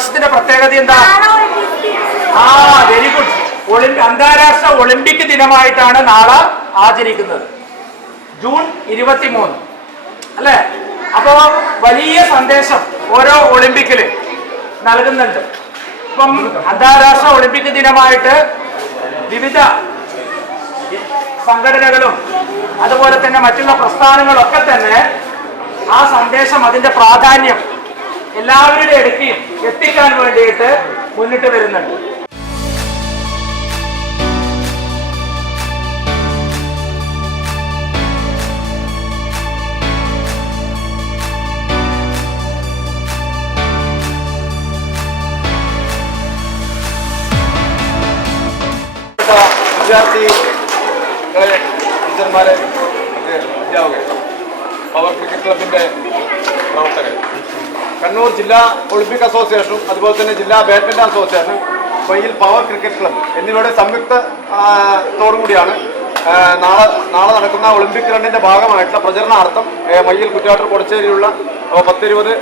വർഷത്തിന്റെ പ്രത്യേകത എന്താ? Very good. അന്താരാഷ്ട്ര ഒളിമ്പിക് ദിനമായിട്ടാണ് നാളെ ആചരിക്കുന്നത്. ജൂൺ 23 അല്ലേ? അപ്പോ വലിയ സന്ദേശം ഓരോ ഒളിമ്പിക്കില് നൽകുന്നുണ്ട്. ഇപ്പം അന്താരാഷ്ട്ര ഒളിമ്പിക് ദിനമായിട്ട് വിവിധ സംഘടനകളും അതുപോലെ തന്നെ മറ്റുള്ള പ്രസ്ഥാനങ്ങളൊക്കെ തന്നെ ആ സന്ദേശം, അതിന്റെ പ്രാധാന്യം എല്ലാവരുടെ ഇടയ്ക്കും എത്തിക്കാൻ വേണ്ടിയിട്ട് മുന്നിട്ട് വരുന്നുണ്ട്. വിദ്യാർത്ഥികളെ, ടീച്ചർമാരെ, അധ്യാപകർ, പവർ ക്രിക്കറ്റ് ക്ലബിൻ്റെ പ്രവർത്തകർ, കണ്ണൂർ ജില്ലാ ഒളിമ്പിക് അസോസിയേഷനും അതുപോലെ തന്നെ ജില്ലാ ബാഡ്മിൻ്റൺ അസോസിയേഷനും മയ്യിൽ പവർ ക്രിക്കറ്റ് ക്ലബ് എന്നിവയുടെ സംയുക്തത്തോടുകൂടിയാണ് നാളെ നടക്കുന്ന ഒളിമ്പിക് റണ്ണിൻ്റെ ഭാഗമായിട്ടുള്ള പ്രചരണാർത്ഥം മയ്യിൽ കുറ്റാട്ടൂർ കൊടച്ചേരിയിലുള്ള 10-20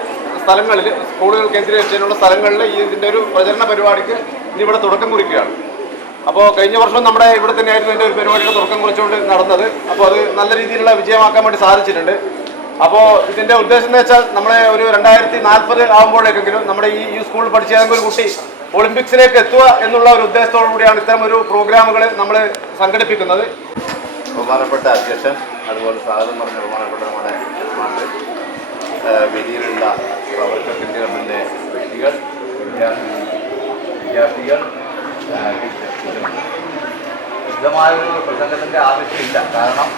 സ്ഥലങ്ങളിൽ, സ്കൂളുകൾ കേന്ദ്രീകരിച്ചുള്ള സ്ഥലങ്ങളിൽ ഇതിൻ്റെ ഒരു പ്രചരണ പരിപാടിക്ക് ഇന്നിവിടെ തുടക്കം കുറിക്കുകയാണ്. അപ്പോൾ കഴിഞ്ഞ വർഷം നമ്മുടെ ഇവിടെ തന്നെയായിരുന്നു ഇതിൻ്റെ ഒരു പരിപാടിയുടെ തുടക്കം കുറിച്ചുകൊണ്ട് നടന്നത്. അപ്പോൾ അത് നല്ല രീതിയിലുള്ള വിജയമാക്കാൻ വേണ്ടി സാധിച്ചിട്ടുണ്ട്. അപ്പോൾ ഇതിൻ്റെ ഉദ്ദേശം എന്ന് വെച്ചാൽ നമ്മളെ ഒരു 2040 ആകുമ്പോഴേക്കെങ്കിലും നമ്മുടെ ഈ സ്കൂളിൽ പഠിച്ച ഏതെങ്കിലും ഒരു കുട്ടി ഒളിമ്പിക്സിലേക്ക് എത്തുക എന്നുള്ള ഒരു ഉദ്ദേശത്തോടു കൂടിയാണ് ഇത്തരം ഒരു പ്രോഗ്രാമുകൾ നമ്മൾ സംഘടിപ്പിക്കുന്നത്. ബഹുമാനപ്പെട്ട അധ്യക്ഷൻ, അതുപോലെ സ്വാഗതം പറഞ്ഞ ബഹുമാനപ്പെട്ട നമ്മുടെ വേദിയിലുള്ള പവർ ക്രിക്കറ്റ് ക്ലബിൻ്റെ വ്യക്തികൾ, വിദ്യാർത്ഥികൾ, വിശദമായൊരു പ്രസംഗത്തിൻ്റെ ആവശ്യമില്ല. കാരണം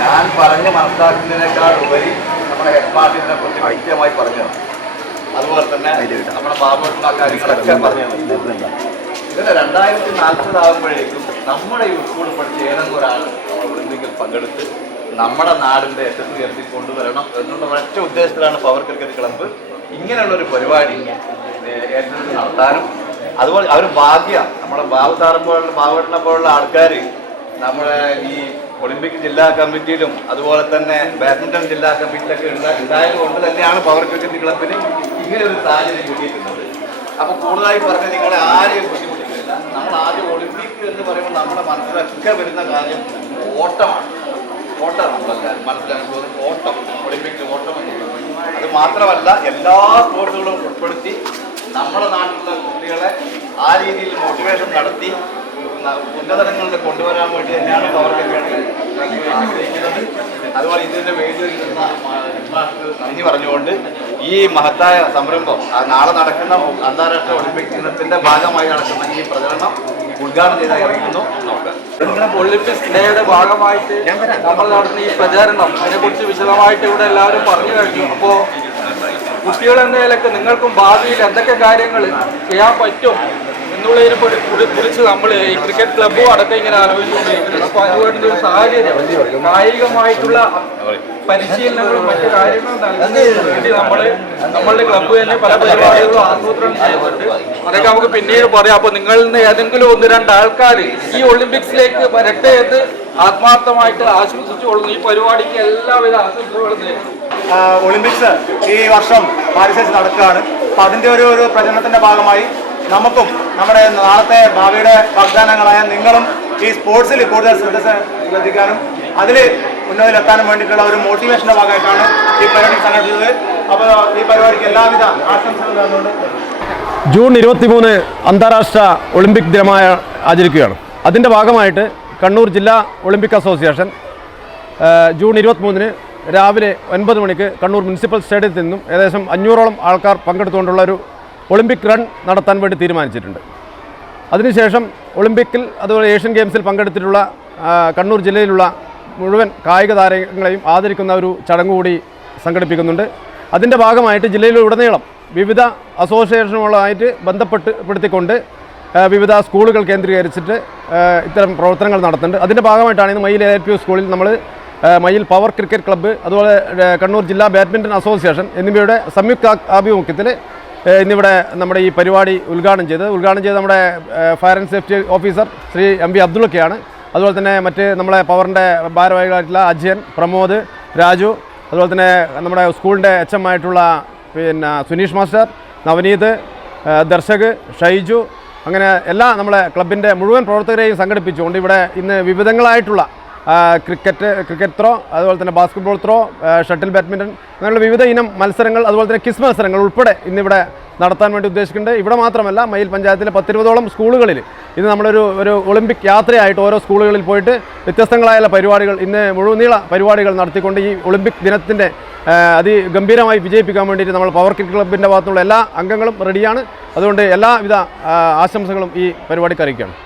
ഞാൻ പറഞ്ഞ് മനസ്സിലാക്കുന്നതിനേക്കാൾ ഉപരി നമ്മുടെ ഹെഡ് മാർട്ടിനെ കുറിച്ച് കൃത്യമായി പറഞ്ഞു. അതുപോലെ തന്നെ നമ്മുടെ ബാബുള്ള കാര്യങ്ങളൊക്കെ പറഞ്ഞു. ഇതിൽ 2040 ആകുമ്പോഴേക്കും നമ്മുടെ ഈ സ്കൂളിൽ പഠിച്ച ഏതെങ്കിലും ഒരാൾ ഒളിമ്പിക്കിൽ പങ്കെടുത്ത് നമ്മുടെ നാടിൻ്റെ യശസ് ഉയർത്തി കൊണ്ടുവരണം എന്നുള്ള ഒരൊറ്റ ഉദ്ദേശത്തിലാണ് പവർ ക്രിക്കറ്റ് ക്ലബ്ബ് ഇങ്ങനെയുള്ളൊരു പരിപാടി ഏറ്റെടുത്ത് നടത്താനും. അതുപോലെ അവർ ഭാഗ്യം നമ്മുടെ ബാബുവേട്ടനെ പോലുള്ള ആൾക്കാർ നമ്മുടെ ഈ ഒളിമ്പിക് ജില്ലാ കമ്മിറ്റിയിലും അതുപോലെ തന്നെ ബാഡ്മിൻ്റൺ ജില്ലാ കമ്മിറ്റിയിലൊക്കെ ഉണ്ടായത് കൊണ്ട് തന്നെയാണ് പവർ ക്രിക്കറ്റ് ക്ലബിന് ഇങ്ങനെ ഒരു സാഹചര്യം കിട്ടിയിട്ടുള്ളത്. അപ്പോൾ കൂടുതലായി പറഞ്ഞാൽ നിങ്ങളെ ആരെയും ബുദ്ധിമുട്ടിക്കില്ല. നമ്മൾ ആദ്യം ഒളിമ്പിക് എന്ന് പറയുമ്പോൾ നമ്മുടെ മനസ്സിലൊക്കെ വരുന്ന കാര്യം ഓട്ടമാണ്. ഓട്ടം നമ്മളെല്ലാവരും മനസ്സിലാക്കി പോകുന്നത് ഓട്ടം, ഒളിമ്പിക് ഓട്ടം എന്നുള്ളത്. അത് മാത്രമല്ല എല്ലാ സ്പോർട്സുകളും ഉൾപ്പെടുത്തി നമ്മുടെ നാട്ടിലുള്ള കുട്ടികളെ ആ രീതിയിൽ മോട്ടിവേഷൻ നടത്തി ഉന്നതങ്ങളിൽ കൊണ്ടുവരാൻ വേണ്ടി തന്നെയാണ് പവർ ക്രിക്കറ്റ് ആഗ്രഹിക്കുന്നത്. അതുപോലെ ഇതിൻ്റെ വേദിയിൽ നിന്ന നന്ദി പറഞ്ഞുകൊണ്ട് ഈ മഹത്തായ സംരംഭം നാളെ നടക്കുന്ന അന്താരാഷ്ട്ര ഒളിമ്പിക് ദിനത്തിൻ്റെ ഭാഗമായി നടക്കുന്ന ഈ പ്രചരണം ഉദ്ഘാടനം ചെയ്താൽ അറിയുന്നു. ഒളിമ്പിക്സ് ഡേയുടെ ഭാഗമായിട്ട് നമ്മൾ നടത്തുന്ന ഈ പ്രചാരണം അതിനെക്കുറിച്ച് വിശദമായിട്ട് ഇവിടെ എല്ലാവരും പറഞ്ഞു കഴിഞ്ഞു. അപ്പോൾ കുട്ടികൾ എന്ന നിലയ്ക്ക് നിങ്ങൾക്കും ഭാവിയിൽ എന്തൊക്കെ കാര്യങ്ങൾ ചെയ്യാൻ പറ്റും എന്നുള്ളതിനെ കുറിച്ച് നമ്മൾ ഈ ക്രിക്കറ്റ് ക്ലബ്ബും അടക്കം ഇങ്ങനെ ആലോചിച്ചുകൊണ്ടിരിക്കുന്നത്. അപ്പോൾ അതുകൊണ്ട് ഒരു സാഹചര്യം കായികമായിട്ടുള്ള പരിശീലനങ്ങളും മറ്റു കാര്യങ്ങളും നൽകുന്നതിന് വേണ്ടി നമ്മളുടെ ക്ലബ്ബ് തന്നെ പല പരിപാടികളും ആസൂത്രണം ചെയ്യുന്നുണ്ട്. അതൊക്കെ നമുക്ക് പിന്നീട് പറയാം. അപ്പോൾ നിങ്ങളിൽ നിന്ന് ഏതെങ്കിലും 1-2 ആൾക്കാർ ഈ ഒളിമ്പിക്സിലേക്ക് വരട്ടെ എന്ന് ആത്മാർത്ഥമായിട്ട് ആശംസിച്ചുകൊള്ളുന്നു. ഈ പരിപാടിക്ക് എല്ലാവിധ ആശംസകളും നേരുന്നു. ഒളിമ്പിക്സ് ഈ വർഷം പാരീസിൽ നടക്കുകയാണ്. അപ്പം അതിൻ്റെ ഒരു പ്രചരണത്തിൻ്റെ ഭാഗമായി നമുക്കും നമ്മുടെ നാളത്തെ ഭാവിയുടെ വാഗ്ദാനങ്ങളായ നിങ്ങളും ഈ സ്പോർട്സിൽ കൂടുതൽ ശ്രദ്ധിക്കാനും അതിൽ ഉന്നതിയിലെത്താനും വേണ്ടിയിട്ടുള്ള ഒരു മോട്ടിവേഷൻ്റെ ഭാഗമായിട്ടാണ് ഈ പരിപാടി സംഘടിപ്പിച്ചത്. അപ്പോൾ ഈ പരിപാടിക്ക് എല്ലാവിധ ആശംസകളും നേർന്നുകൊണ്ട് ജൂൺ 23 അന്താരാഷ്ട്ര ഒളിമ്പിക് ദിനമായി ആചരിക്കുകയാണ്. അതിൻ്റെ ഭാഗമായിട്ട് കണ്ണൂർ ജില്ലാ ഒളിമ്പിക് അസോസിയേഷൻ ജൂൺ 23 രാവിലെ 9 മണിക്ക് കണ്ണൂർ മുനിസിപ്പൽ സ്റ്റേഡിയത്തിൽ നിന്നും ഏകദേശം 500ഓളം ആൾക്കാർ പങ്കെടുത്തുകൊണ്ടുള്ള ഒരു ഒളിമ്പിക് റൺ നടത്താൻ വേണ്ടി തീരുമാനിച്ചിട്ടുണ്ട്. അതിനുശേഷം ഒളിമ്പിക്കിൽ അതുപോലെ ഏഷ്യൻ ഗെയിംസിൽ പങ്കെടുത്തിട്ടുള്ള കണ്ണൂർ ജില്ലയിലുള്ള മുഴുവൻ കായിക താരങ്ങളെയും ആദരിക്കുന്ന ഒരു ചടങ്ങ് കൂടി സംഘടിപ്പിക്കുന്നുണ്ട്. അതിൻ്റെ ഭാഗമായിട്ട് ജില്ലയിലുടനീളം വിവിധ അസോസിയേഷനുകളുമായിട്ട് ബന്ധപ്പെടുത്തിക്കൊണ്ട് വിവിധ സ്കൂളുകൾ കേന്ദ്രീകരിച്ചിട്ട് ഇത്തരം പ്രവർത്തനങ്ങൾ നടത്തുന്നുണ്ട്. അതിൻ്റെ ഭാഗമായിട്ടാണ് ഇന്ന് മയ്യിൽ LP സ്കൂളിൽ നമ്മൾ മയ്യിൽ പവർ ക്രിക്കറ്റ് ക്ലബ്ബ് അതുപോലെ കണ്ണൂർ ജില്ലാ ബാഡ്മിൻ്റൺ അസോസിയേഷൻ എന്നിവയുടെ സംയുക്ത ആഭിമുഖ്യത്തിൽ ഇന്നിവിടെ നമ്മുടെ ഈ പരിപാടി ഉദ്ഘാടനം ചെയ്ത് നമ്മുടെ fire and safety officer Shri MV അബ്ദുള്ളക്കയാണ്. അതുപോലെ തന്നെ മറ്റ് നമ്മളെ പവറിൻ്റെ ഭാരവാഹികളായിട്ടുള്ള അജയൻ, പ്രമോദ്, രാജു, അതുപോലെ തന്നെ നമ്മുടെ സ്കൂളിൻ്റെ HM ആയിട്ടുള്ള സുനീഷ് മാസ്റ്റർ, നവനീത്, ദർശക്, ഷൈജു, അങ്ങനെ എല്ലാ നമ്മളെ ക്ലബിൻ്റെ മുഴുവൻ പ്രവർത്തകരെയും സംഘടിപ്പിച്ചുകൊണ്ട് ഇവിടെ ഇന്ന് വിവിധങ്ങളായിട്ടുള്ള ക്രിക്കറ്റ് ത്രോ, അതുപോലെ തന്നെ ബാസ്കറ്റ്ബോൾ ത്രോ, ഷട്ടിൽ ബാഡ്മിൻ്റൺ, അങ്ങനെയുള്ള വിവിധ ഇനം മത്സരങ്ങൾ, അതുപോലെ തന്നെ ക്വിസ് മത്സരങ്ങൾ ഉൾപ്പെടെ ഇന്നിവിടെ നടത്താൻ വേണ്ടി ഉദ്ദേശിക്കുന്നുണ്ട്. ഇവിടെ മാത്രമല്ല, മയിൽ പഞ്ചായത്തിലെ 10-20ഓളം സ്കൂളുകളിൽ ഇന്ന് നമ്മളൊരു ഒളിമ്പിക് യാത്രയായിട്ട് ഓരോ സ്കൂളുകളിൽ പോയിട്ട് വ്യത്യസ്തങ്ങളായ പരിപാടികൾ, ഇന്ന് മുഴുനീള പരിപാടികൾ നടത്തിക്കൊണ്ട് ഈ ഒളിമ്പിക് ദിനത്തിൻ്റെ അതിഗംഭീരമായി വിജയിപ്പിക്കാൻ വേണ്ടിയിട്ട് നമ്മൾ പവർ ക്രിക്കറ്റ് ക്ലബിൻ്റെ ഭാഗത്തുള്ള എല്ലാ അംഗങ്ങളും റെഡിയാണ്. അതുകൊണ്ട് എല്ലാവിധ ആശംസകളും ഈ പരിപാടിക്ക് അറിയിക്കുകയാണ്.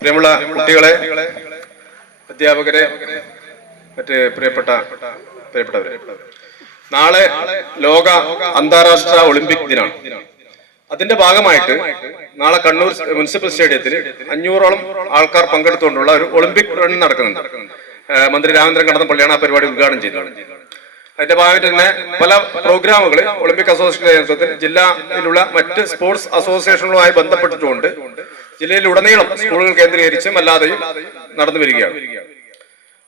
പ്രിയമുള്ള കുട്ടികളെ, അധ്യാപകരെ, മറ്റ് പ്രിയപ്പെട്ടവരെ, നാളെ ലോക അന്താരാഷ്ട്ര ഒളിമ്പിക് ദിനമാണ്. അതിന്റെ ഭാഗമായിട്ട് നാളെ കണ്ണൂർ മുനിസിപ്പൽ സ്റ്റേഡിയത്തിൽ 500ഓളം ആൾക്കാർ പങ്കെടുത്തുകൊണ്ടുള്ള ഒരു ഒളിമ്പിക് റൺ നടക്കുന്നുണ്ട്. മന്ത്രി രാമചന്ദ്രൻ കടന്നപ്പള്ളിയാണ് ആ പരിപാടി ഉദ്ഘാടനം ചെയ്തത്. അതിന്റെ ഭാഗമായിട്ട് തന്നെ പല പ്രോഗ്രാമുകൾ ഒളിമ്പിക് അസോസിയേഷന്റെ നേതൃത്വത്തിൽ ജില്ലയിലുള്ള മറ്റ് സ്പോർട്സ് അസോസിയേഷനുകളുമായി ബന്ധപ്പെട്ടിട്ടുകൊണ്ട് ജില്ലയിലുടനീളം സ്കൂളുകൾ കേന്ദ്രീകരിച്ചും അല്ലാതെയും നടന്നു വരികയാണ്.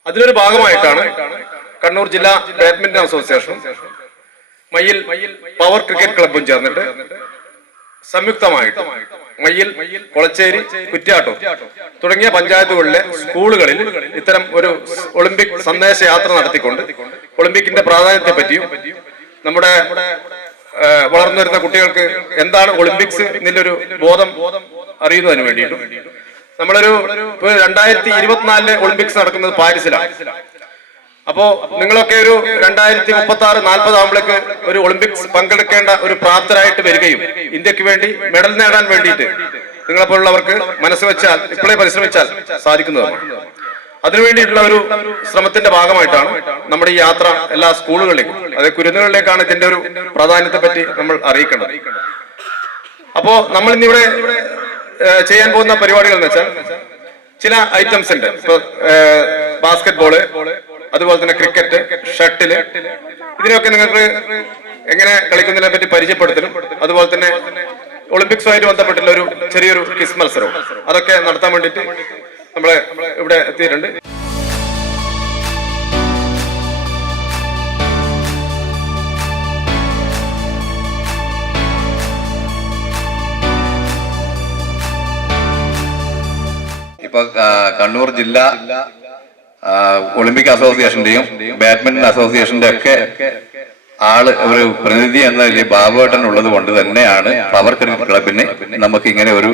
അതിനൊരു ഭാഗമായിട്ടാണ് കണ്ണൂർ ജില്ലാ ബാഡ്മിന്റൺ അസോസിയേഷനും മയ്യിൽ പവർ ക്രിക്കറ്റ് ക്ലബും ചേർന്നിട്ട് സംയുക്തമായിട്ട് മയ്യിൽ, കൊളച്ചേരി, കുറ്റ്യാട്ടൂർ തുടങ്ങിയ പഞ്ചായത്തുകളിലെ സ്കൂളുകളിൽ ഇത്തരം ഒരു ഒളിമ്പിക് സന്ദേശ യാത്ര നടത്തിക്കൊണ്ട് ഒളിമ്പിക്കിന്റെ പ്രാധാന്യത്തെ പറ്റിയും നമ്മുടെ വളർന്നു വരുന്ന കുട്ടികൾക്ക് എന്താണ് ഒളിമ്പിക്സ് എന്നൊരു ബോധം അറിയുന്നതിന് വേണ്ടിയിട്ടും നമ്മളൊരു 2024 ഒളിമ്പിക്സ് നടക്കുന്നത് പാരീസിലാണ്. അപ്പോ നിങ്ങളൊക്കെ ഒരു 2036-40 ആകുമ്പോഴേക്ക് ഒരു ഒളിമ്പിക്സ് പങ്കെടുക്കേണ്ട ഒരു പ്രാപ്തരായിട്ട് വരികയും ഇന്ത്യക്ക് വേണ്ടി മെഡൽ നേടാൻ വേണ്ടിയിട്ട് നിങ്ങളെപ്പോലുള്ളവർക്ക് മനസ്സ് വെച്ചാൽ, ഇപ്പോഴേ പരിശ്രമിച്ചാൽ സാധിക്കുന്നതാണ്. അതിനുവേണ്ടിയിട്ടുള്ള ഒരു ശ്രമത്തിന്റെ ഭാഗമായിട്ടാണ് നമ്മുടെ ഈ യാത്ര എല്ലാ സ്കൂളുകളിലേക്കും, അതായത് കുരുന്നുകളിലേക്കാണ് ഇതിന്റെ ഒരു പ്രാധാന്യത്തെ പറ്റി നമ്മൾ അറിയിക്കേണ്ടത്. അപ്പോ നമ്മൾ ഇന്നിവിടെ ചെയ്യാൻ പോകുന്ന പരിപാടികൾ എന്ന് വെച്ചാൽ ചില ഐറ്റംസ് ഉണ്ട്. ഇപ്പൊ ബാസ്കറ്റ്ബോള്, അതുപോലെ തന്നെ ക്രിക്കറ്റ്, ഷട്ടില്, ഇതിനൊക്കെ നിങ്ങൾക്ക് എങ്ങനെ കളിക്കുന്നതിനെ പറ്റി പരിചയപ്പെടുത്തലും അതുപോലെ തന്നെ ഒളിമ്പിക്സുമായിട്ട് ബന്ധപ്പെട്ടുള്ള ഒരു ചെറിയൊരു ക്വിസ് മത്സരവും അതൊക്കെ നടത്താൻ വേണ്ടിയിട്ട് നമ്മളെ ഇവിടെ എത്തിയിട്ടുണ്ട്. ഇപ്പൊ കണ്ണൂർ ജില്ലാ ഒളിമ്പിക് അസോസിയേഷന്റെയും ബാഡ്മിന്റൺ അസോസിയേഷന്റെ ഒക്കെ ആള് ഒരു പ്രതിനിധി എന്ന നിലയിൽ ബാബുവേട്ടൻ ഉള്ളത് കൊണ്ട് തന്നെയാണ് പവർ ക്രിക്കറ്റ് ക്ലബിന് നമുക്ക് ഇങ്ങനെ ഒരു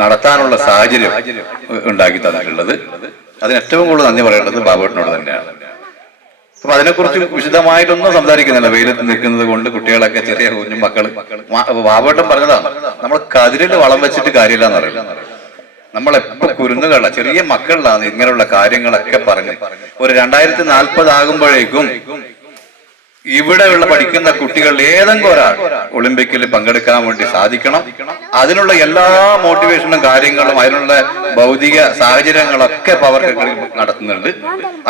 നടത്താനുള്ള സാഹചര്യം ഉണ്ടാക്കി തന്നിട്ടുള്ളത്. അതിന് ഏറ്റവും കൂടുതൽ നന്ദി പറയേണ്ടത് ബാബുവേട്ടനോട് തന്നെയാണ്. അപ്പൊ അതിനെക്കുറിച്ച് വിശദമായിട്ടൊന്നും സംസാരിക്കുന്നില്ല. വെയിലത്ത് നിൽക്കുന്നത് കൊണ്ട് കുട്ടികളൊക്കെ, ചെറിയ കുഞ്ഞു മക്കൾ, ബാബുവേട്ടൻ പറഞ്ഞതാണ്, നമ്മൾ കതിരിൽ വളം വെച്ചിട്ട് കാര്യമില്ല എന്ന് പറയുന്നത്. നമ്മളെപ്പോ കുരുന്നുകള ചെറിയ മക്കളിലാണ് ഇങ്ങനെയുള്ള കാര്യങ്ങളൊക്കെ പറഞ്ഞ് ഒരു 2040 ആകുമ്പോഴേക്കും ഇവിടെയുള്ള പഠിക്കുന്ന കുട്ടികൾ ഏതെങ്കിലും ഒരാൾ ഒളിമ്പിക്കിൽ പങ്കെടുക്കാൻ വേണ്ടി സാധിക്കണം. അതിനുള്ള എല്ലാ മോട്ടിവേഷനും കാര്യങ്ങളും അതിനുള്ള ഭൗതിക സാഹചര്യങ്ങളൊക്കെ പവർ നടത്തുന്നുണ്ട്.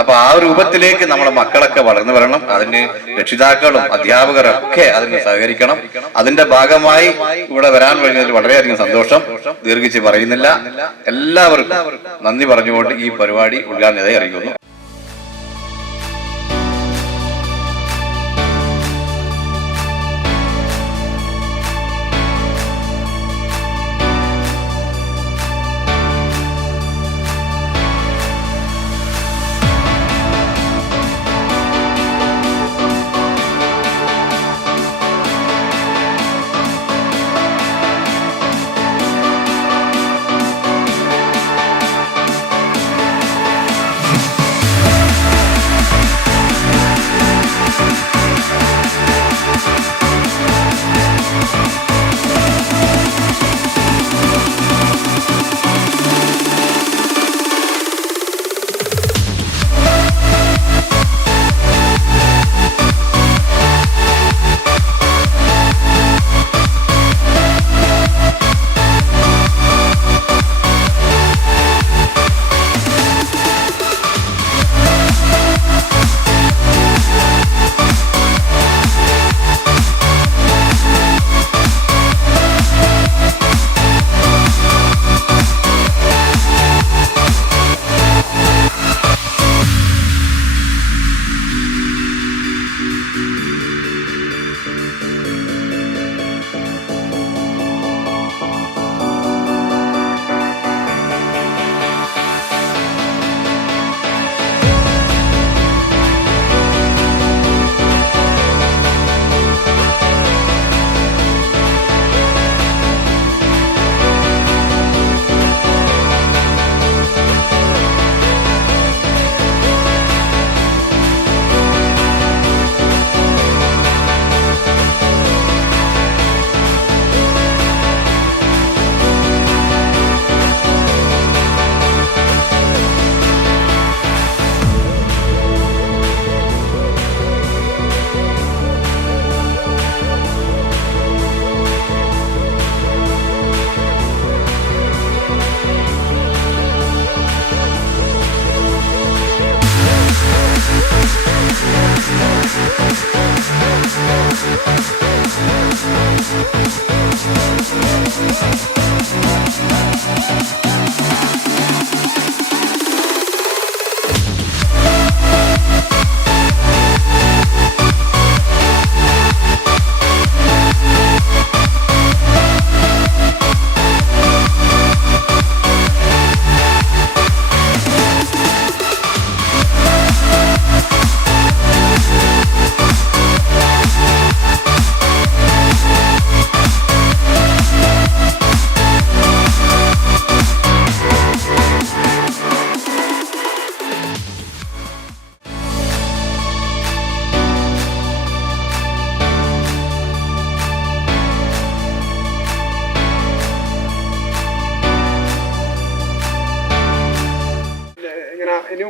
അപ്പൊ ആ രൂപത്തിലേക്ക് നമ്മളെ മക്കളൊക്കെ വളർന്നു വരണം. അതിന് രക്ഷിതാക്കളും അധ്യാപകരൊക്കെ അതിന് സഹകരിക്കണം. അതിന്റെ ഭാഗമായി ഇവിടെ വരാൻ കഴിഞ്ഞതിൽ വളരെയധികം സന്തോഷം. ദീർഘിച്ച് പറയുന്നില്ല. എല്ലാവർക്കും നന്ദി പറഞ്ഞുകൊണ്ട് ഈ പരിപാടി ഉദ്ഘാടനം അറിയിക്കുന്നു.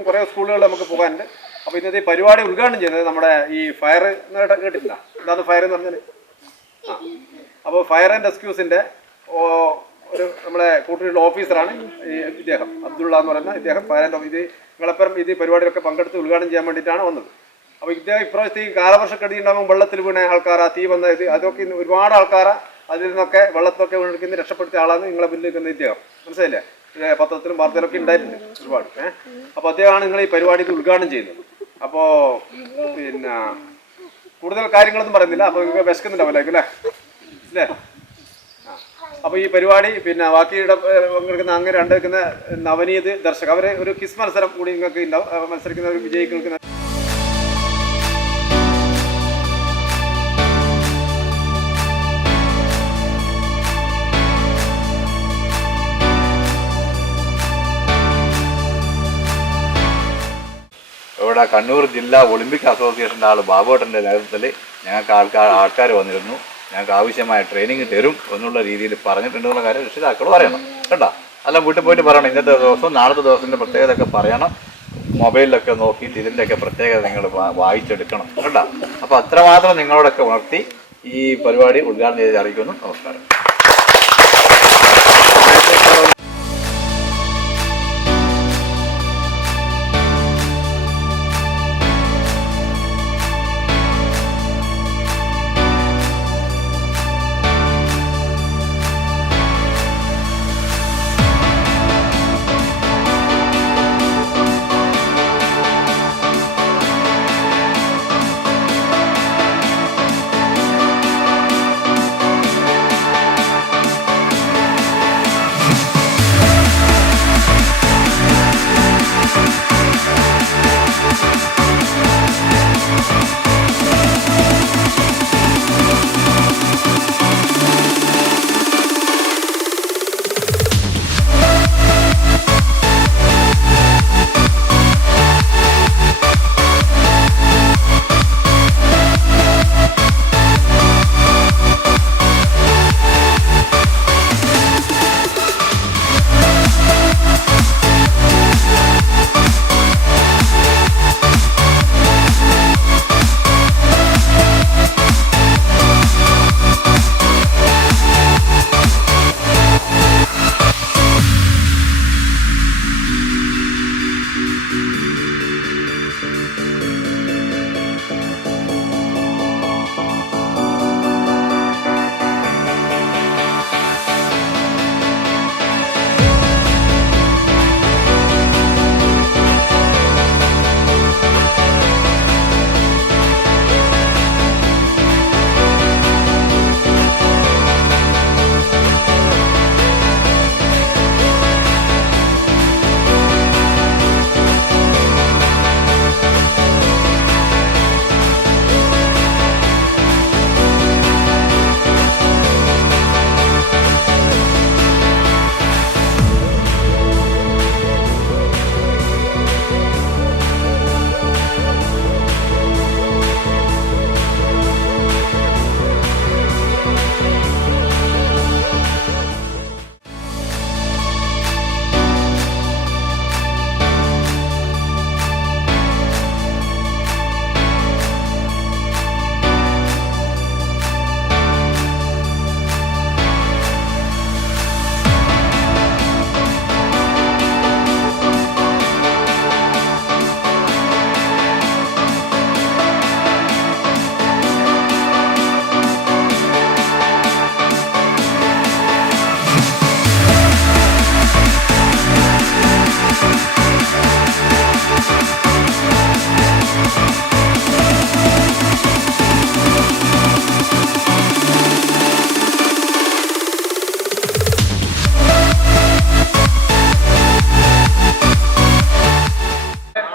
കുറേ സ്കൂളുകൾ നമുക്ക് പോകാനുണ്ട്. അപ്പോൾ ഇന്നത്തെ ഈ പരിപാടി ഉദ്ഘാടനം ചെയ്യുന്നത് നമ്മുടെ ഈ ഫയർ കേട്ടിട്ടില്ല, എന്താണ് ഫയർ എന്ന് പറഞ്ഞാൽ? അപ്പോൾ ഫയർ ആൻഡ് റെസ്ക്യൂസിൻ്റെ ഒരു നമ്മളെ കൂട്ടുള്ള ഓഫീസറാണ് ഈ ഇദ്ദേഹം, അബ്ദുള്ള എന്ന് പറയുന്ന ഇദ്ദേഹം. ഫയർ ആൻഡ് ഇത് നിങ്ങളെപ്പുറം ഇത് പരിപാടിയിലൊക്കെ പങ്കെടുത്ത് ഉദ്ഘാടനം ചെയ്യാൻ വേണ്ടിയിട്ടാണ് വന്നത്. അപ്പോൾ ഇദ്ദേഹം ഇപ്രാവശ്യത്തെ ഈ കാലവർഷക്കെടുതി ഉണ്ടാകുമ്പോൾ വെള്ളത്തിൽ വീണ ആൾക്കാർ, തീ വന്ന ഇത് അതൊക്കെ ഇന്ന് ഒരുപാട് ആൾക്കാർ അതിൽ നിന്നൊക്കെ വെള്ളത്തൊക്കെ വീണിരിക്കുന്ന രക്ഷപ്പെടുത്തിയ ആളാണ് നിങ്ങളെ മുന്നിൽ നിൽക്കുന്ന ഇദ്ദേഹം. മനസ്സിലായില്ലേ? പത്രത്തിലും വാർത്തയിലൊക്കെ ഉണ്ടായിട്ടുണ്ട് ഒരുപാട്. അപ്പോൾ അദ്ദേഹമാണ് നിങ്ങൾ ഈ പരിപാടി ഉദ്ഘാടനം ചെയ്യുന്നത്. അപ്പോൾ പിന്നെ കൂടുതൽ കാര്യങ്ങളൊന്നും പറയുന്നില്ല. അപ്പോൾ നിങ്ങൾക്ക് വിശക്കുന്നുണ്ടാവില്ലായിരിക്കും അല്ലേ? അപ്പോൾ ഈ പരിപാടി പിന്നെ ബാക്കിയുടെ പങ്കെടുക്കുന്ന അങ്ങനെ രണ്ടെടുക്കുന്ന നവനീത് ദർശക അവരെ ഒരു കിസ് മത്സരം കൂടി നിങ്ങൾക്ക് ഉണ്ടാവും. മത്സരിക്കുന്ന ഒരു വിജയിക്കുന്ന ഇവിടെ കണ്ണൂർ ജില്ലാ ഒളിമ്പിക് അസോസിയേഷൻ്റെ ആൾ ബാബുവേട്ടൻ്റെ നേതൃത്വത്തിൽ ഞങ്ങൾക്ക് ആൾക്കാർ വന്നിരുന്നു. ഞങ്ങൾക്ക് ആവശ്യമായ ട്രെയിനിങ് തരും എന്നുള്ള രീതിയിൽ പറഞ്ഞിട്ടുണ്ടെന്നുള്ള കാര്യം രക്ഷിതാക്കൾ പറയണം കേട്ടോ. അല്ല വീട്ടിൽ പോയിട്ട് പറയണം, ഇന്നത്തെ ദിവസവും നാളത്തെ ദിവസത്തിൻ്റെ പ്രത്യേകതയൊക്കെ പറയണം. മൊബൈലിലൊക്കെ നോക്കിയിട്ട് ഇതിൻ്റെയൊക്കെ പ്രത്യേകത നിങ്ങൾ വായിച്ചെടുക്കണം കേട്ടോ. അപ്പോൾ അത്രമാത്രം നിങ്ങളോടൊക്കെ ഉണർത്തി ഈ പരിപാടി ഉദ്ഘാടനം ചെയ്ത് അറിയിക്കുന്നു. നമസ്കാരം.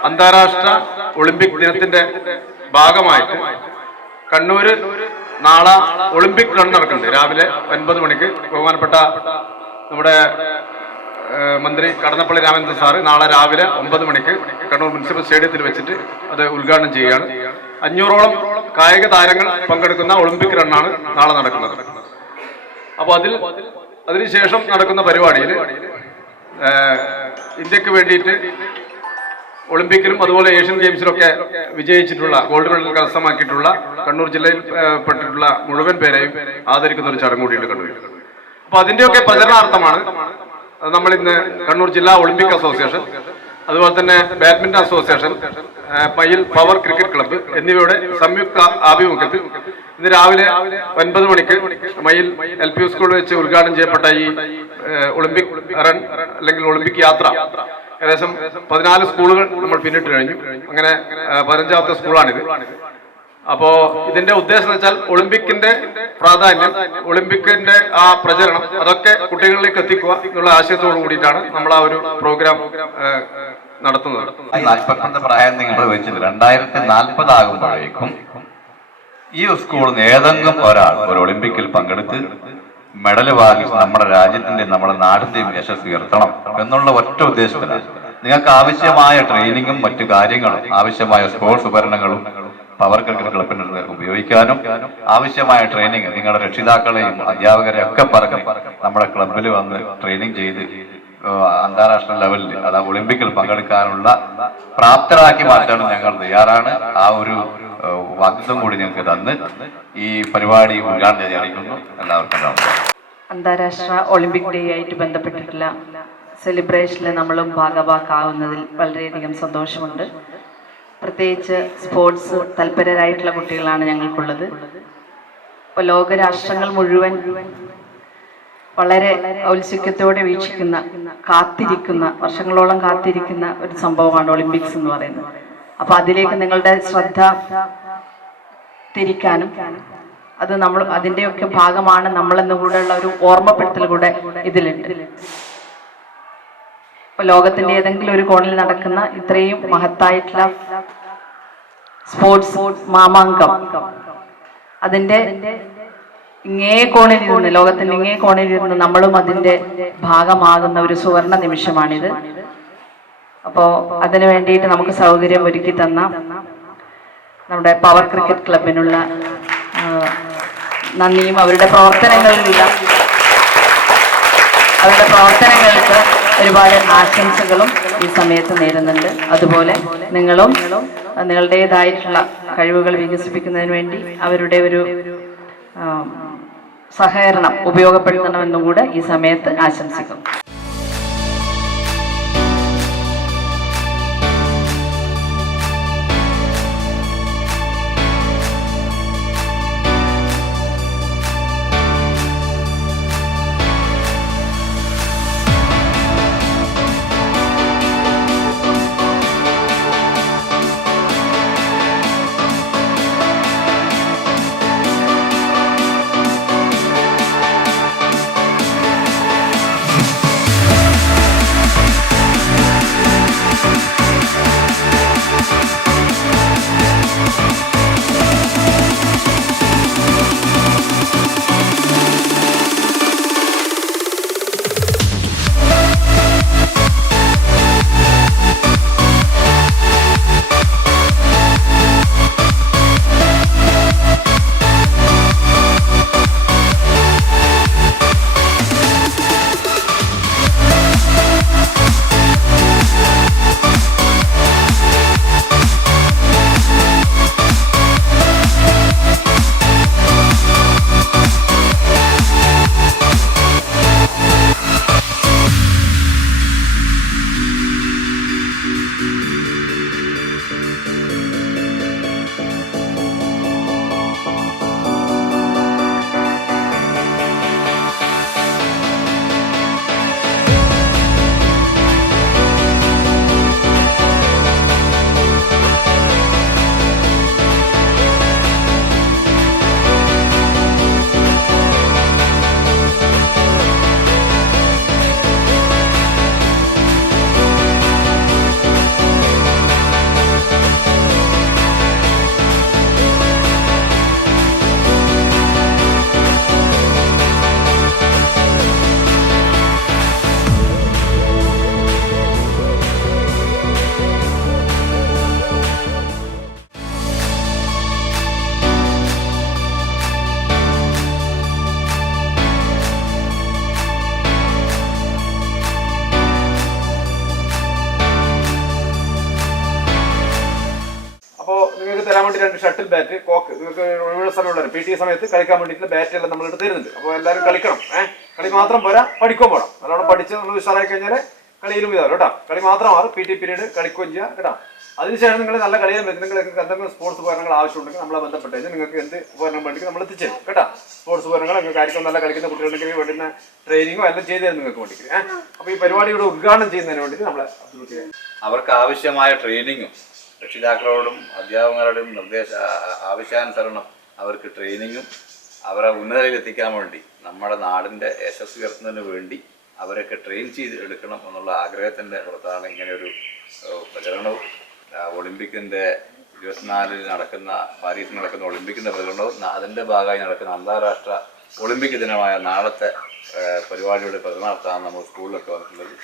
അന്താരാഷ്ട്ര ഒളിമ്പിക് ദിനത്തിന്റെ ഭാഗമായിട്ട് കണ്ണൂര് നാളെ ഒളിമ്പിക് റൺ നടക്കുന്നുണ്ട്. രാവിലെ 9 മണിക്ക് ബഹുമാനപ്പെട്ട നമ്മുടെ മന്ത്രി കടന്നപ്പള്ളി രാമചന്ദ്രൻ സാറ് നാളെ രാവിലെ 9 മണിക്ക് കണ്ണൂർ മുനിസിപ്പൽ സ്റ്റേഡിയത്തിൽ വെച്ചിട്ട് അത് ഉദ്ഘാടനം ചെയ്യുകയാണ്. 500ഓളം കായിക താരങ്ങൾ പങ്കെടുക്കുന്ന ഒളിമ്പിക് റണ്ണാണ് നാളെ നടക്കുന്നത്. അപ്പോൾ അതിനുശേഷം നടക്കുന്ന പരിപാടിയിൽ ഇന്ത്യക്ക് വേണ്ടിയിട്ട് ഒളിമ്പിക്കിലും അതുപോലെ ഏഷ്യൻ ഗെയിംസിലൊക്കെ വിജയിച്ചിട്ടുള്ള ഗോൾഡ് മെഡൽ കരസ്ഥമാക്കിയിട്ടുള്ള കണ്ണൂർ ജില്ലയിൽ പെട്ടിട്ടുള്ള മുഴുവൻ പേരെയും ആദരിക്കുന്ന ഒരു ചടങ്ങ് കൂടിയുണ്ട് കണ്ണൂരിൽ. അപ്പൊ അതിന്റെയൊക്കെ പ്രചരണാർത്ഥമാണ് നമ്മൾ ഇന്ന് കണ്ണൂർ ജില്ലാ ഒളിമ്പിക് അസോസിയേഷൻ, അതുപോലെ തന്നെ ബാഡ്മിന്റൺ അസോസിയേഷൻ, മയിൽ പവർ ക്രിക്കറ്റ് ക്ലബ്ബ് എന്നിവയുടെ സംയുക്ത ആഭിമുഖ്യത്തിൽ ഇന്ന് രാവിലെ 9 മണിക്ക് മയിൽ LP സ്കൂളിൽ വെച്ച് ഉദ്ഘാടനം ചെയ്യപ്പെട്ട ഈ ഒളിമ്പിക് റൺ അല്ലെങ്കിൽ ഒളിമ്പിക് യാത്ര ഏകദേശം 14 സ്കൂളുകൾ നമ്മൾ പിന്നിട്ട് കഴിഞ്ഞു. അങ്ങനെ 15ാമത്തെ സ്കൂളാണിത്. അപ്പോ ഇതിന്റെ ഉദ്ദേശം എന്ന് വെച്ചാൽ ഒളിമ്പിക്കിന്റെ പ്രാധാന്യം, ഒളിമ്പിക്കിന്റെ ആ പ്രചരണം അതൊക്കെ കുട്ടികളിലേക്ക് എത്തിക്കുക എന്നുള്ള ആശയത്തോടു കൂടിയിട്ടാണ് നമ്മൾ ആ ഒരു പ്രോഗ്രാം നടത്തുന്നത്. 40 പ്രായം നിങ്ങൾ വെച്ചത് 2040 ആകുമ്പോഴേക്കും ഈ സ്കൂളിൽ നിന്ന് ഏതെങ്കിലും ഒരാൾ ഒരു ഒളിമ്പിക്കിൽ പങ്കെടുത്ത് മെഡൽ വാങ്ങി നമ്മുടെ രാജ്യത്തിന്റെ നമ്മുടെ നാടിന്റെയും യശസ് ഉയർത്തണം എന്നുള്ള ഒറ്റ ഉദ്ദേശത്തിലാണ്. നിങ്ങൾക്ക് ആവശ്യമായ ട്രെയിനിങ്ങും മറ്റു കാര്യങ്ങളും ആവശ്യമായ സ്പോർട്സ് ഉപകരണങ്ങളും പവർ ക്രിക്കറ്റ് ക്ലബിന് ഉപയോഗിക്കാനും ആവശ്യമായ ട്രെയിനിങ് നിങ്ങളുടെ രക്ഷിതാക്കളെയും അധ്യാപകരെയും ഒക്കെ പറഞ്ഞ് നമ്മുടെ ക്ലബിൽ വന്ന് ട്രെയിനിങ് ചെയ്ത് അന്താരാഷ്ട്ര ലെവലിൽ അതാ ഒളിമ്പിക്കിൽ പങ്കെടുക്കാനുള്ള പ്രാപ്തരാക്കി മാറ്റാനും ഞങ്ങൾ തയ്യാറാണ്. ആ ഒരു വാഗ്ദത്തം കൂടി ഞങ്ങൾക്ക് തന്ന് ഈ പരിപാടി ഉദ്ഘാടനം ചെയ്തിരിക്കുന്നു. എല്ലാവർക്കും അന്താരാഷ്ട്ര ഒളിമ്പിക് ഡേ ആയിട്ട് ബന്ധപ്പെട്ടിട്ടുള്ള സെലിബ്രേഷനിൽ നമ്മളും ഭാഗഭാക്കാവുന്നതിൽ വളരെയധികം സന്തോഷമുണ്ട്. പ്രത്യേകിച്ച് സ്പോർട്സ് തൽപരരായിട്ടുള്ള കുട്ടികളാണ് ഞങ്ങൾക്കുള്ളത്. ഇപ്പോൾ ലോകരാഷ്ട്രങ്ങൾ മുഴുവൻ വളരെ ഔത്സുക്യത്തോടെ വീക്ഷിക്കുന്ന, കാത്തിരിക്കുന്ന, വർഷങ്ങളോളം കാത്തിരിക്കുന്ന ഒരു സംഭവമാണ് ഒളിമ്പിക്സ് എന്ന് പറയുന്നത്. അപ്പോൾ അതിലേക്ക് നിങ്ങളുടെ ശ്രദ്ധ തിരിക്കാനും അത് നമ്മൾ അതിൻ്റെയൊക്കെ ഭാഗമാണ് നമ്മളെന്ന് കൂടെയുള്ള ഒരു ഓർമ്മപ്പെടുത്തൽ കൂടെ ഇതിലുണ്ട്. ഇപ്പൊ ലോകത്തിന്റെ ഏതെങ്കിലും ഒരു കോണിൽ നടക്കുന്ന ഇത്രയും മഹത്തായിട്ടുള്ള സ്പോർട്സ് മാമാങ്കം അതിന്റെ ഇങ്ങേ കോണിലിരുന്ന്, ലോകത്തിന്റെ ഇങ്ങേ കോണിലിരുന്ന് നമ്മളും അതിന്റെ ഭാഗമാകുന്ന ഒരു സുവർണ നിമിഷമാണിത്. അപ്പോൾ അതിനു വേണ്ടിയിട്ട് നമുക്ക് സൗകര്യം ഒരുക്കി തന്ന നമ്മുടെ പവർ ക്രിക്കറ്റ് ക്ലബിനുള്ള നന്ദിയും അവരുടെ പ്രവർത്തനങ്ങൾക്ക് ഒരുപാട് ആശംസകളും ഈ സമയത്ത് നേരുന്നുണ്ട്. അതുപോലെ നിങ്ങളും നിങ്ങളുടേതായിട്ടുള്ള കഴിവുകൾ വികസിപ്പിക്കുന്നതിന് വേണ്ടി അവരുടെ ഒരു സഹകരണം ഉപയോഗപ്പെടുത്തണമെന്നും കൂടെ ഈ സമയത്ത് ആശംസിക്കുന്നു. ഷട്ടിൽ ബാറ്റ്, കോക്ക്, നിങ്ങൾക്ക് ഒഴിവുള്ള സമയമുള്ള PT സമയത്ത് കളിക്കാൻ വേണ്ടിയിട്ടുള്ള ബാറ്റ് എല്ലാം നമ്മളിട്ട് തരുന്നുണ്ട്. അപ്പോൾ എല്ലാവരും കളിക്കണം. കളി മാത്രം പോരാ, പഠിക്കുകയും പോകണം. നല്ലോണം പഠിച്ച് നമ്മൾ ഉഷാറായി കഴിഞ്ഞാൽ കളിയിലും ഇതാവും കേട്ടോ. കളി മാത്രമാണ് PT പീരീഡ് കളിക്കുകയും ചെയ്യുക കേട്ടോ. അതിനുശേഷം നിങ്ങൾ നല്ല കളിയാൻ പറ്റും. നിങ്ങൾക്ക് എന്തെങ്കിലും സ്പോർട്സ് ഉപകരണങ്ങൾ ആവശ്യമുണ്ടെങ്കിൽ നമ്മളെ ബന്ധപ്പെട്ട് കഴിഞ്ഞാൽ നിങ്ങൾക്ക് എന്ത് ഉപകരണം വേണ്ടി നമ്മൾ എത്തിച്ചേരും കേട്ടോ. സ്പോർട്സ് ഉപകരണങ്ങൾ നിങ്ങൾക്ക് ആയിരിക്കും നല്ല കളിക്കുന്ന കുട്ടികളുണ്ടെങ്കിൽ വേണ്ടുന്ന ട്രെയിനിങ്ങോ എല്ലാം ചെയ്തു തരും നിങ്ങൾക്ക് വേണ്ടി. അപ്പോൾ ഈ പരിപാടിയുടെ ഉദ്ഘാടനം ചെയ്യുന്നതിന് വേണ്ടി നമ്മളെ അവർക്ക് ആവശ്യമായ ട്രെയിനിങ്ങും രക്ഷിതാക്കളോടും അധ്യാപകരോടും ആവശ്യാനുസരണം അവർക്ക് ട്രെയിനിങ്ങും അവരെ ഉന്നതയിൽ എത്തിക്കാൻ വേണ്ടി നമ്മുടെ നാടിൻ്റെ യശസ് ഉയർത്തുന്നതിന് വേണ്ടി അവരൊക്കെ ട്രെയിൻ ചെയ്ത് എടുക്കണം എന്നുള്ള ആഗ്രഹത്തിൻ്റെ പുറത്താണ് ഇങ്ങനെയൊരു പ്രചരണവും ഒളിമ്പിക്കിൻ്റെ 24 നടക്കുന്ന പാരീസിൽ നടക്കുന്ന ഒളിമ്പിക്കിൻ്റെ പ്രചരണവും അതിൻ്റെ ഭാഗമായി നടക്കുന്ന അന്താരാഷ്ട്ര ഒളിമ്പിക് ദിനമായ നാളത്തെ പരിപാടിയുടെ പ്രചരണം നടത്താൻ നമ്മൾ സ്കൂളിലൊക്കെ വന്നിട്ടുള്ളത്.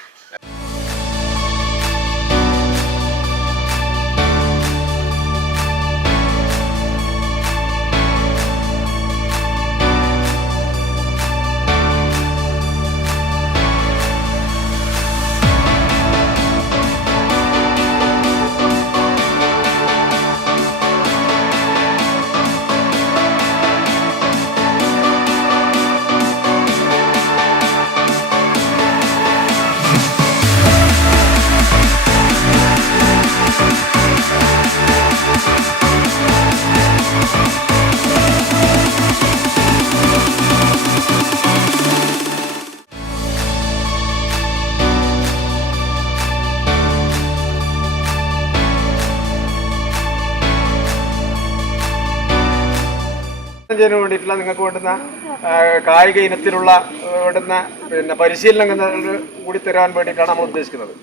വേണ്ടിയിട്ടുള്ള നിങ്ങൾക്ക് വേണ്ടുന്ന കായിക ഇനത്തിലുള്ള വേണ്ടുന്ന പരിശീലനങ്ങൾ കൂടി തരാൻ വേണ്ടിയിട്ടാണ് നമ്മൾ ഉദ്ദേശിക്കുന്നത്.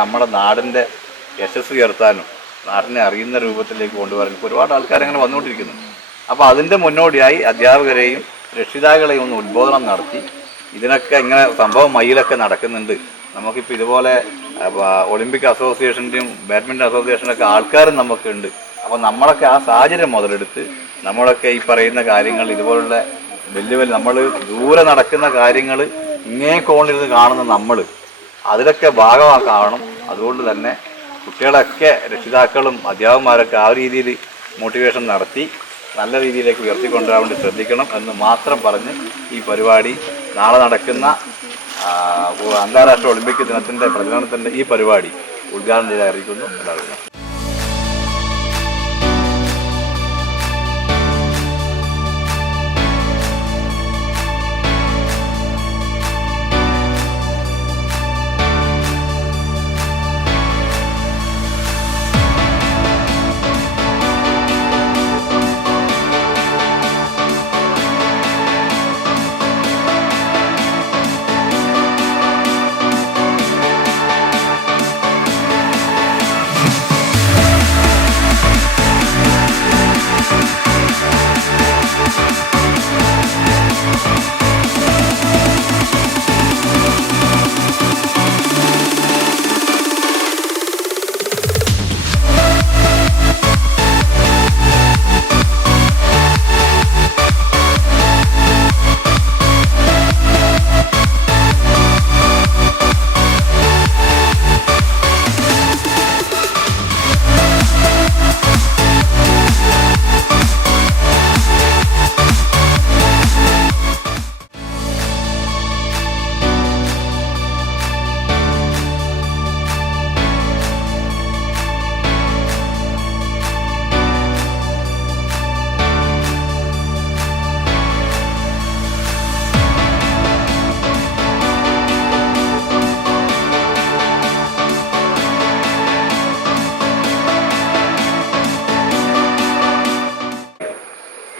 നമ്മുടെ നാടിൻ്റെ യശസ് ഉയർത്താനും നാടിനെ അറിയുന്ന രൂപത്തിലേക്ക് കൊണ്ടുവരാനും ഒരുപാട് ആൾക്കാർ അങ്ങനെ വന്നുകൊണ്ടിരിക്കുന്നു. അപ്പോൾ അതിൻ്റെ മുന്നോടിയായി അധ്യാപകരെയും രക്ഷിതാക്കളെയും ഒന്ന് ഉദ്ബോധനം നടത്തി ഇതിനൊക്കെ ഇങ്ങനെ സംഭവം മയിലൊക്കെ നടക്കുന്നുണ്ട്. നമുക്കിപ്പോൾ ഇതുപോലെ ഒളിമ്പിക് അസോസിയേഷൻ്റെയും ബാഡ്മിൻ്റൺ അസോസിയേഷനൊക്കെ ആൾക്കാരും നമുക്കുണ്ട്. അപ്പോൾ നമ്മളൊക്കെ ആ സാഹചര്യം മുതലെടുത്ത് നമ്മളൊക്കെ ഈ പറയുന്ന കാര്യങ്ങൾ ഇതുപോലുള്ള വലിയ വലിയ നമ്മൾ ദൂരെ നടക്കുന്ന കാര്യങ്ങൾ ഇങ്ങേ കോണിരുന്ന് കാണുന്ന നമ്മൾ അതിലൊക്കെ ഭാഗമാക്കണം. അതുകൊണ്ട് തന്നെ കുട്ടികളൊക്കെ രക്ഷിതാക്കളും അധ്യാപകന്മാരൊക്കെ ആ രീതിയിൽ മോട്ടിവേഷൻ നടത്തി നല്ല രീതിയിലേക്ക് ഉയർത്തിക്കൊണ്ടുവരാൻ വേണ്ടി ശ്രദ്ധിക്കണം എന്ന് മാത്രം പറഞ്ഞ് ഈ പരിപാടി നാളെ നടക്കുന്ന അന്താരാഷ്ട്ര ഒളിമ്പിക് ദിനത്തിൻ്റെ പ്രചരണത്തിൻ്റെ ഈ പരിപാടി ഉദ്ഘാടനം ചെയ്ത് അറിയിക്കുന്നു. എല്ലാവരും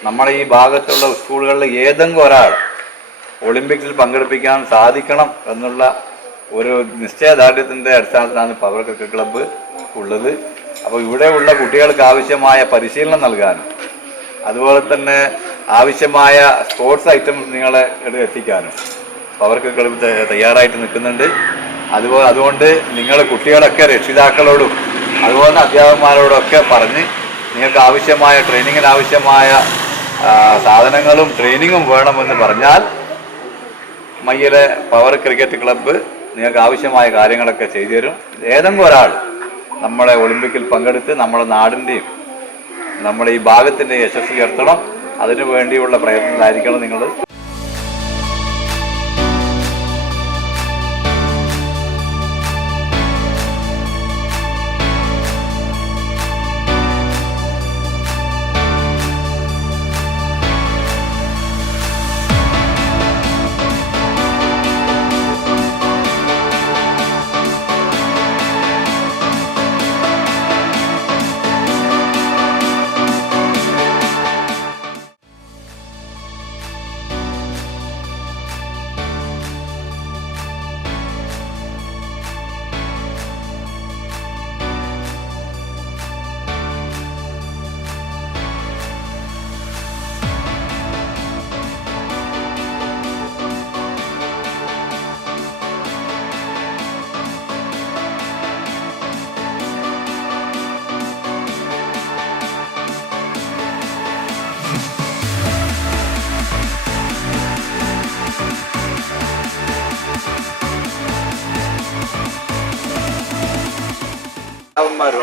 നമ്മുടെ ഈ ഭാഗത്തുള്ള സ്കൂളുകളിൽ ഏതെങ്കിലും ഒരാൾ ഒളിമ്പിക്സിൽ പങ്കെടുപ്പിക്കാൻ സാധിക്കണം എന്നുള്ള ഒരു നിശ്ചയദാർഢ്യത്തിൻ്റെ അടിസ്ഥാനത്തിലാണ് പവർ ക്രിക്കറ്റ് ക്ലബ്ബ് ഉള്ളത്. അപ്പോൾ ഇവിടെയുള്ള കുട്ടികൾക്ക് ആവശ്യമായ പരിശീലനം നൽകാനും അതുപോലെ തന്നെ ആവശ്യമായ സ്പോർട്സ് ഐറ്റംസ് നിങ്ങളെ എത്തിക്കാനും പവർ ക്രിക്കറ്റ് ക്ലബ്ബ് തയ്യാറായിട്ട് നിൽക്കുന്നുണ്ട്. അതുകൊണ്ട് നിങ്ങൾ കുട്ടികളൊക്കെ രക്ഷിതാക്കളോടും അതുപോലെ അധ്യാപകന്മാരോടൊക്കെ പറഞ്ഞ് നിങ്ങൾക്ക് ആവശ്യമായ ട്രെയിനിങ്ങിന് ആവശ്യമായ സാധനങ്ങളും ട്രെയിനിങ്ങും വേണമെന്ന് പറഞ്ഞാൽ മയ്യിലെ പവർ ക്രിക്കറ്റ് ക്ലബ്ബ് നിങ്ങൾക്ക് ആവശ്യമായ കാര്യങ്ങളൊക്കെ ചെയ്തു തരും. ഏതെങ്കിലും ഒരാൾ നമ്മളെ ഒളിമ്പിക്കിൽ പങ്കെടുത്ത് നമ്മുടെ നാടിൻ്റെയും നമ്മുടെ ഈ ഭാഗത്തിൻ്റെ യശസ്സ് ഉയർത്തണം. അതിനു വേണ്ടിയുള്ള പ്രയത്നത്തിലായിരിക്കണം നിങ്ങൾ.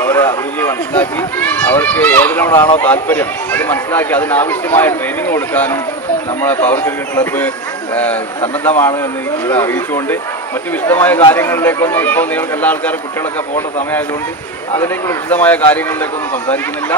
അവരെ അഭിരുചി മനസ്സിലാക്കി അവർക്ക് ഏതിനോടാണോ താല്പര്യം അത് മനസ്സിലാക്കി അതിനാവശ്യമായ ട്രെയിനിങ് കൊടുക്കാനും നമ്മളെ പവർ ക്രിക്കറ്റ് ക്ലബ്ബ് സന്നദ്ധമാണ് എന്ന് ഇവിടെ അറിയിച്ചുകൊണ്ട് മറ്റു വിശദമായ കാര്യങ്ങളിലേക്കൊന്നും ഇപ്പോൾ നിങ്ങൾക്ക് എല്ലാ ആൾക്കാരും കുട്ടികളൊക്കെ പോകേണ്ട സമയമായതുകൊണ്ട് അതിലേക്കുള്ള വിശദമായ കാര്യങ്ങളിലേക്കൊന്നും സംസാരിക്കുന്നില്ല.